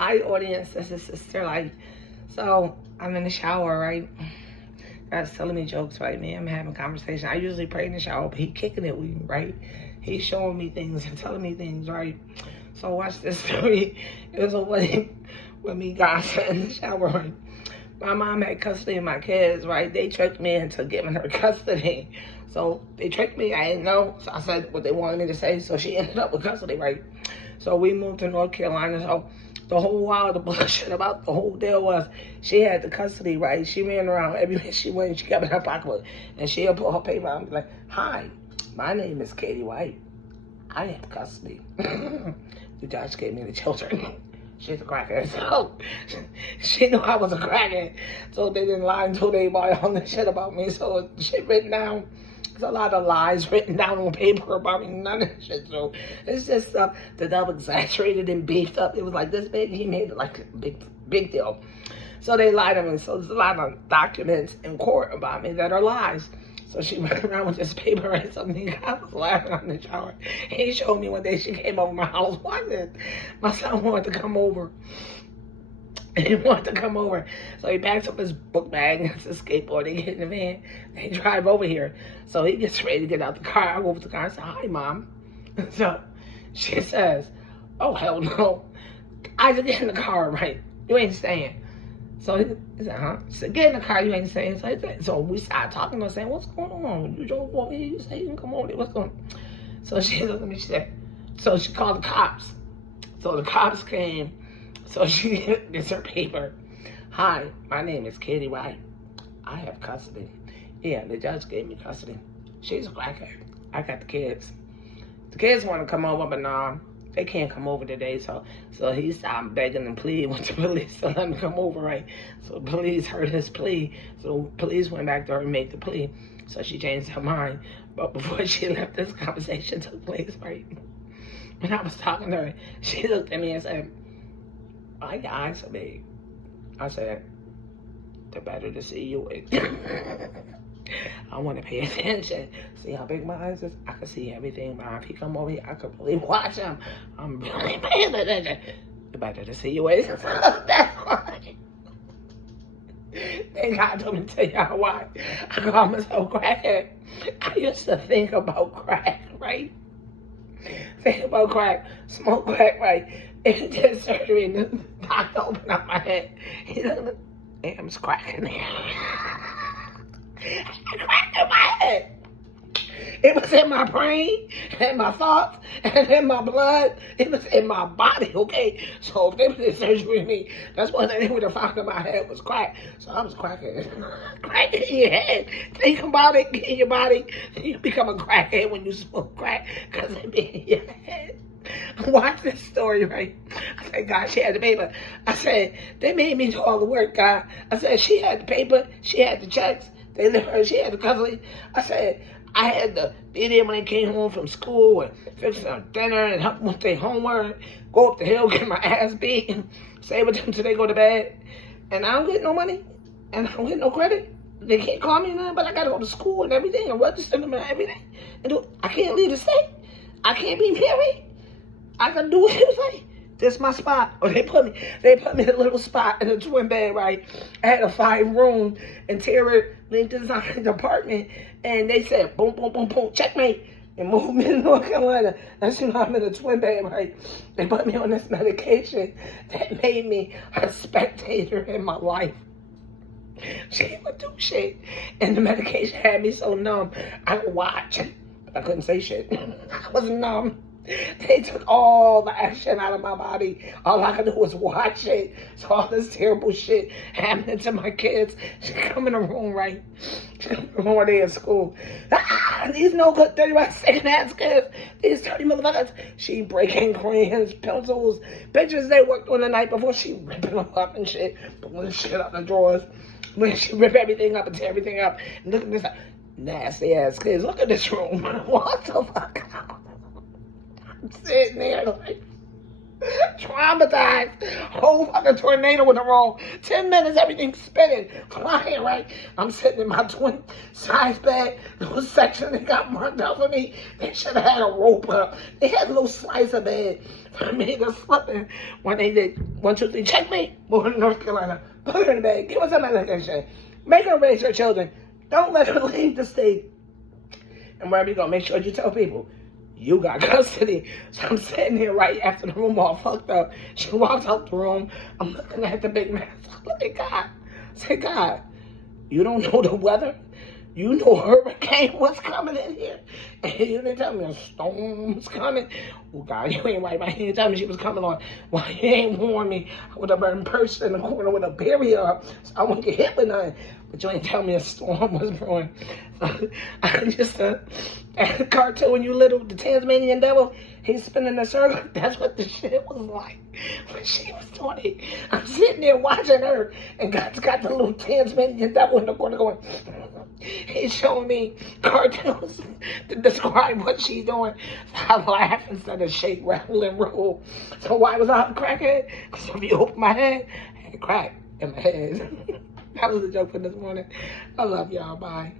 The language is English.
Hi, audience. This is Sister Light. So I'm in the shower, right? God's telling me jokes, right, man? I'm having a conversation. I usually pray in the shower, but he kicking it with me, right? He's showing me things and telling me things, right? So watch this story. It was a wedding with me, guys, in the shower, right? My mom had custody of my kids, right? They tricked me into giving her custody. So they tricked me. I didn't know. So I said what they wanted me to say. So she ended up with custody, right? So we moved to North Carolina. So the whole while, the bullshit about the whole deal was she had the custody, right? She ran around everywhere she went. She kept in her pocketbook. And she'll put her paper out and be like, hi, my name is Katie White. I have custody. The judge gave me the children. She's a crackhead. So she knew I was a crackhead. So they didn't lie and told everybody all this shit about me. So shit written down. There's a lot of lies written down on paper about me. None of that shit. So it's just stuff that double exaggerated and beefed up. It was like this big. He made it like a big deal. So they lied to me. So there's a lot of documents in court about me that are lies. So she went around with this paper and something. I was laughing on the shower. He showed me one day she came over my house. Watching. My son wanted to come over. He wanted to come over. So he packs up his book bag and his skateboard. They get in the van. They drive over here. So he gets ready to get out the car. I go over to the car and say, hi, Mom. So she says, oh, hell no. I just get in the car, right? You ain't staying. So he said, huh? She said, get in the car, you ain't staying. So we started talking and saying, what's going on? You drove over here, you say you can come over here, what's going on? So she looked at me, she said, so she called the cops. So the cops came. So she gets her paper. Hi, my name is Katie White. I have custody. Yeah, the judge gave me custody. She's a crackhead. I got the kids. The kids want to come over, but nah, they can't come over today. So he stopped begging and pleading with the police to let him come over, right? So the police heard his plea. So police went back to her and made the plea. So she changed her mind. But before she left, this conversation took place, right? When I was talking to her, she looked at me and said, why your eyes so big? I said, they're better to see you with. I want to pay attention. See how big my eyes is? I can see everything, but if he come over here, I could really watch him. I'm really paying attention. They're better to see you with. That's why. Thank God told me to tell y'all why. I call myself crackhead. I used to think about crack, right? Think about crack, smoke crack, right? And did surgery and the doctor opened up my head. He looked, damn, it's cracking there. I cracked in my head. It was in my brain, and my thoughts, and in my blood. It was in my body, okay? So if they did surgery on me, that's what they would have found in my head was crack. So I was crackhead. Crack in your head. Think about it, get in your body. You become a crackhead when you smoke crack, because it be in your head. Watch this story, right? I said, God, she had the paper. I said, they made me do all the work, God. I said, she had the paper. She had the checks. They lived her. She had the custody. I said, I had to be there when they came home from school and fix them dinner and help them with their homework, go up the hill, get my ass beat, and stay with them until they go to bed. And I don't get no money, and I don't get no credit. They can't call me nothing, but I got to go to school and everything and register them and everything. And I can't leave the state. I can't be married. I can do everything. This is my spot. Or they put me in a little spot in a twin bed, right? I had a 5-room interior design department, and they said, boom, boom, boom, boom, checkmate, and moved me to North Carolina. That's when I'm in a twin bed, right? They put me on this medication that made me a spectator in my life. She would do shit, and the medication had me so numb, I would watch, but I couldn't say shit. I was numb. They took all the action out of my body. All I could do was watch it. So all this terrible shit happening to my kids. She come in the room, right? She come in the room where they at school. These no good 30 second ass kids. These 30 motherfuckers. She breaking crayons, pencils, pictures they worked on the night before. She ripping them up and shit. Pulling shit out the drawers. When she rip everything up and tear everything up. And look at this nasty ass kids. Look at this room. What the fuck? I'm sitting there like, traumatized. Whole fucking tornado in the room. 10 minutes, everything's spinning, flying, right? I'm sitting in my twin size bed. Little section that got marked out for me. They should have had a rope up. They had a little slice of bed for me to slip in. When they did 1, 2, 3, checkmate. Moving to North Carolina. Put her in the bed. Give her some medication. Make her raise her children. Don't let her leave the state. And wherever you go, make sure you tell people you got custody. So I'm sitting here right after the room all fucked up. She walks out the room. I'm looking at the big man. I look at God. I say, God, you don't know the weather? You know hurricane was coming in here. And you didn't tell me a storm was coming. Oh, God, you ain't right. You didn't tell me she was coming on. Why you ain't warn me? I would have been perched in the corner with a barrier up so I wouldn't get hit with nothing. But you ain't tell me a storm was brewing. So I just, that cartoon, you little, the Tasmanian devil, he's spinning a circle. That's what the shit was like when she was doing it. I'm sitting there watching her, and God's got the little Tasmanian devil in the corner going, he's showing me cartoons to describe what she's doing. So I laugh instead of shake, rattle, and roll. So why was I a crackhead? Because if you open my head, I had crack in my head. That was a joke for this morning. I love y'all. Bye.